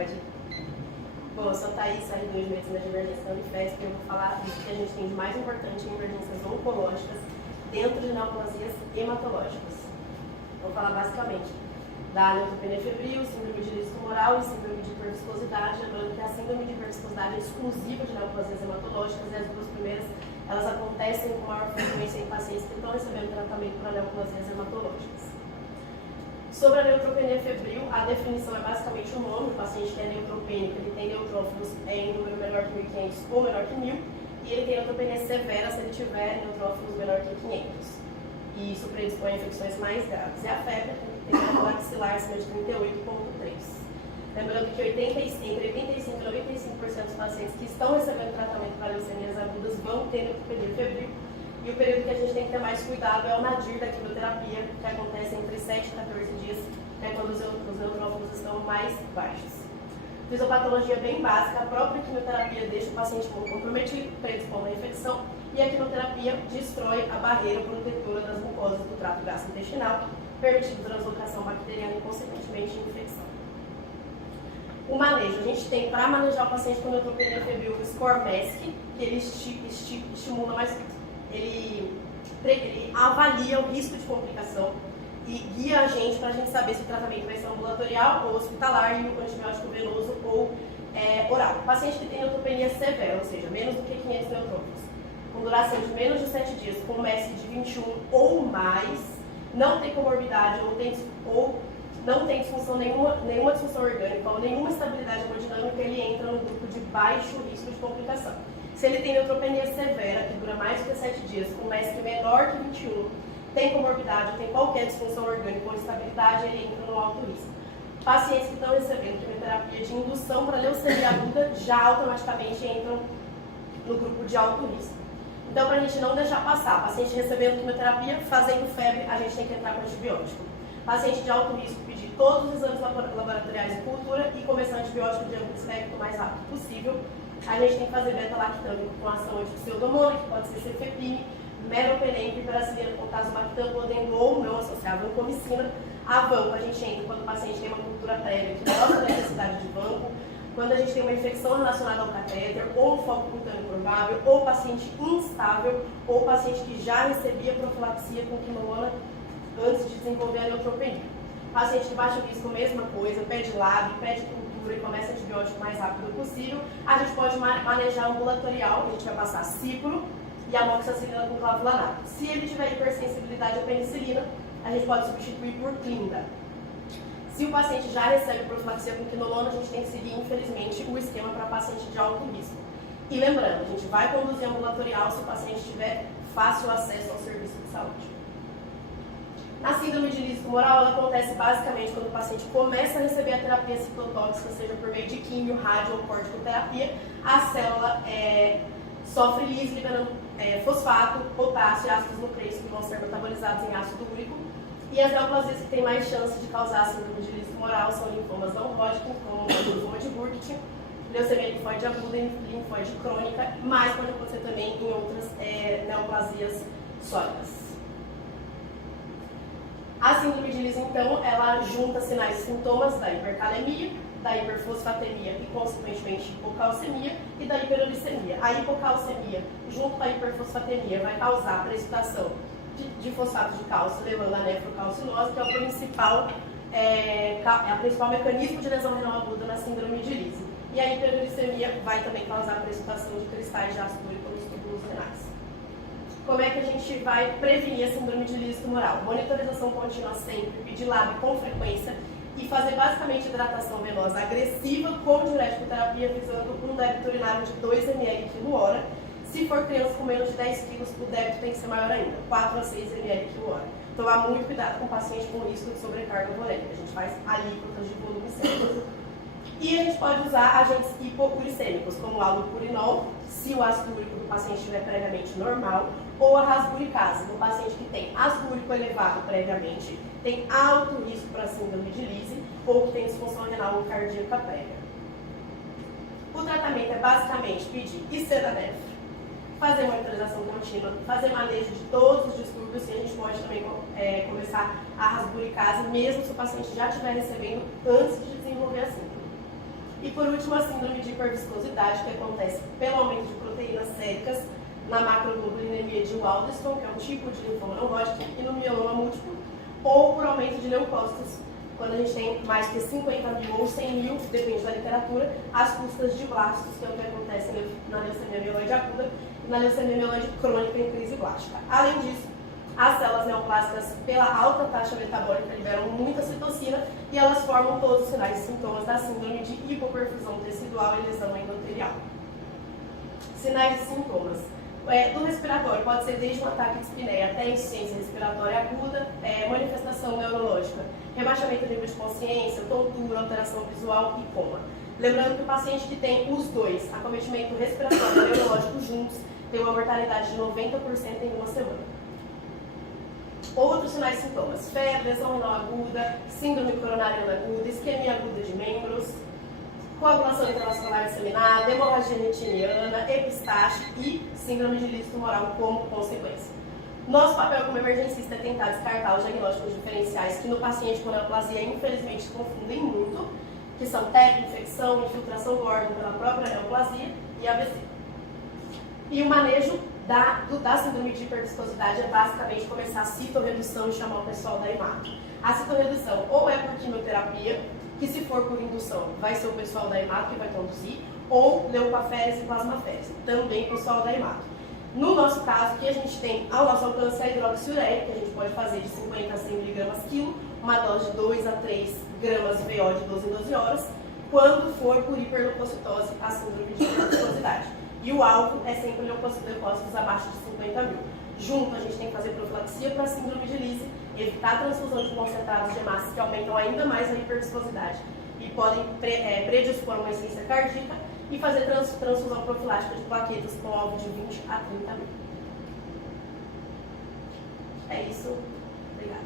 Pode ir. Bom, eu sou a Thaís, R2 de Medicina de Emergência da Unifesp e eu vou falar do que a gente tem de mais importante em emergências oncológicas dentro de neoplasias hematológicas. Vou falar basicamente da neutropenia febril, síndrome de lise tumoral e síndrome de hiperviscosidade, lembrando que a síndrome de hiperviscosidade é exclusiva de neoplasias hematológicas e as duas primeiras elas acontecem com maior frequência em pacientes que estão recebendo tratamento para neoplasias hematológicas. Sobre a neutropenia febril, a definição é basicamente o nome. O paciente que é neutropênico, ele tem neutrófilos em número menor que 1.500 ou menor que 1.000, e ele tem neutropenia severa se ele tiver neutrófilos menor que 500. E isso predispõe a infecções mais graves. E a febre tem uma maxilar acima de 38,3. Lembrando que entre 85% e 95% dos pacientes que estão recebendo tratamento para leucemias agudas vão ter neutropenia febril. E o período que a gente tem que ter mais cuidado é o nadir da quimioterapia, que acontece entre 7 e 14 dias, que é quando os neutrófilos estão mais baixos. Fisiopatologia bem básica, a própria quimioterapia deixa o paciente comprometido, predispondo à infecção, e a quimioterapia destrói a barreira protetora das mucosas do trato gastrointestinal, permitindo translocação bacteriana e, consequentemente, infecção. O manejo, a gente tem para manejar o paciente com neutropenia febril o SCORE-MESC, que ele estimula mais. Ele avalia o risco de complicação e guia a gente para a gente saber se o tratamento vai ser ambulatorial ou hospitalar e o antibiótico venoso ou oral. O paciente que tem neutropenia severa, ou seja, menos do que 500 neutrófilos, com duração de menos de 7 dias, com um MESC de 21 ou mais, não tem comorbidade ou não tem disfunção nenhuma disfunção orgânica ou nenhuma estabilidade hemodinâmica, ele entra no grupo de baixo risco de complicação. Se ele tem neutropenia severa, que dura mais do que 7 dias, com MESC menor que 21, tem comorbidade, tem qualquer disfunção orgânica ou instabilidade, ele entra no alto risco. Pacientes que estão recebendo quimioterapia de indução para leucemia aguda já automaticamente entram no grupo de alto risco. Então, para a gente não deixar passar, paciente recebendo quimioterapia, fazendo febre, a gente tem que entrar com antibiótico. Paciente de alto risco, pedir todos os exames laboratoriais de cultura e começar antibiótico de amplo espectro o mais rápido possível. A gente tem que fazer beta-lactam com ação antipseudomona, que pode ser cefepime, meropenem, piperacilina com tazobactam, podendo ou não associável à comicina. A vanco, a gente entra quando o paciente tem uma cultura prévia que mostra a necessidade de vanco, quando a gente tem uma infecção relacionada ao catéter, ou um foco cutâneo provável, ou paciente instável, ou paciente que já recebia profilaxia com quinolona antes de desenvolver a neutropenia. Paciente de baixo risco, mesma coisa, pede lab, pede cultura e começa antibiótico o mais rápido possível. A gente pode manejar ambulatorial, a gente vai passar cipro e amoxicilina com clavulanato. Se ele tiver hipersensibilidade à penicilina, a gente pode substituir por clinda. Se o paciente já recebe profilaxia com quinolona, a gente tem que seguir, infelizmente, o esquema para paciente de alto risco. E lembrando, a gente vai conduzir ambulatorial se o paciente tiver fácil acesso ao serviço de saúde. A síndrome de lise tumoral ela acontece basicamente quando o paciente começa a receber a terapia citotóxica, seja por meio de químio, rádio ou corticoterapia, a célula sofre lise, liberando fosfato, potássio e ácidos nucleicos que vão ser metabolizados em ácido úrico. E as neoplasias que têm mais chance de causar a síndrome de lise tumoral são linfomas não Hodgkin, como o linfoma de Burkitt, leucemia linfóide aguda e linfóide crônica, mas pode acontecer também em outras neoplasias sólidas. A síndrome de lise, então, ela junta sinais e sintomas da hipercalemia, da hiperfosfatemia e, consequentemente, hipocalcemia e da hiperuricemia. A hipocalcemia, junto com a hiperfosfatemia, vai causar precipitação de fosfato de cálcio, levando a nefrocalcinose, que é o principal mecanismo de lesão renal aguda na síndrome de lise. E a hiperuricemia vai também causar precipitação de cristais de ácido úrico nos túbulos renais. Como é que a gente vai prevenir a síndrome de lise tumoral? Monitorização contínua sempre, pedir lab com frequência e fazer basicamente hidratação venosa agressiva com diurético terapia visando um débito urinário de 2 ml por hora. Se for criança com menos de 10 kg, o débito tem que ser maior ainda, 4 a 6 ml por hora. Tomar muito cuidado com o paciente com risco de sobrecarga volêmica. A gente faz alíquotas de volume certo. E a gente pode usar agentes hipouricêmicos, como o aldopurinol, se o ácido úrico do paciente estiver previamente normal, ou a rasburicase, no paciente que tem ácido úrico elevado previamente, tem alto risco para síndrome de lise, ou que tem disfunção renal ou cardíaca prévia. O tratamento é basicamente pedir ICDANEF, fazer monitorização contínua, fazer manejo de todos os distúrbios e a gente pode também começar a rasburicase, mesmo se o paciente já estiver recebendo antes de desenvolver a síndrome. E por último, a síndrome de hiperviscosidade, que acontece pelo aumento de proteínas séricas na macroglobulinemia de Waldenström, que é um tipo de linfoma não Hodgkin, e no mieloma múltiplo, ou por aumento de leucócitos, quando a gente tem mais de 50 mil ou 100 mil, depende da literatura, às custas de blastos, que é o que acontece na leucemia mieloide aguda e na leucemia mieloide crônica em crise blástica. Além disso, as células neoplásicas, pela alta taxa metabólica, liberam muita citocina e elas formam todos os sinais e sintomas da síndrome de hipoperfusão tecidual e lesão endotelial. Sinais e sintomas. Do respiratório pode ser desde um ataque de espineia até insuficiência respiratória aguda, manifestação neurológica, rebaixamento do nível de consciência, tontura, alteração visual e coma. Lembrando que o paciente que tem os dois, acometimento respiratório e neurológico juntos, tem uma mortalidade de 90% em uma semana. Outros sinais e sintomas: febre, lesão renal aguda, síndrome coronariana aguda, isquemia aguda de membros, coagulação intravascular disseminada, hemorragia retiniana, epistaxe e síndrome de líquido tumoral como consequência. Nosso papel como emergencista é tentar descartar os diagnósticos diferenciais que no paciente com neoplasia infelizmente se confundem muito, que são TEP, infecção, infiltração do órgão pela própria neoplasia e AVC. E o manejo da síndrome de hiperviscosidade é basicamente começar a citorredução e chamar o pessoal da hemato. A citorredução ou é por quimioterapia, que se for por indução vai ser o pessoal da hemato que vai conduzir, ou leucoférese e plasmaférese, também o pessoal da hemato. No nosso caso, que a gente tem ao nosso alcance a hidroxiureia, que a gente pode fazer de 50 a 100 mg quilo, uma dose de 2 a 3 gramas VO de 12 em 12 horas, quando for por hiperleucocitose, a síndrome de hiperviscosidade. E o alvo é sempre leucócitos abaixo de 50 mil. Junto, a gente tem que fazer profilaxia para a síndrome de Lise, evitar a transfusão de concentrados de hemácias que aumentam ainda mais a hiperviscosidade e podem predispor uma insuficiência cardíaca, e fazer transfusão profilática de plaquetas com alvo de 20 a 30 mil. É isso. Obrigada.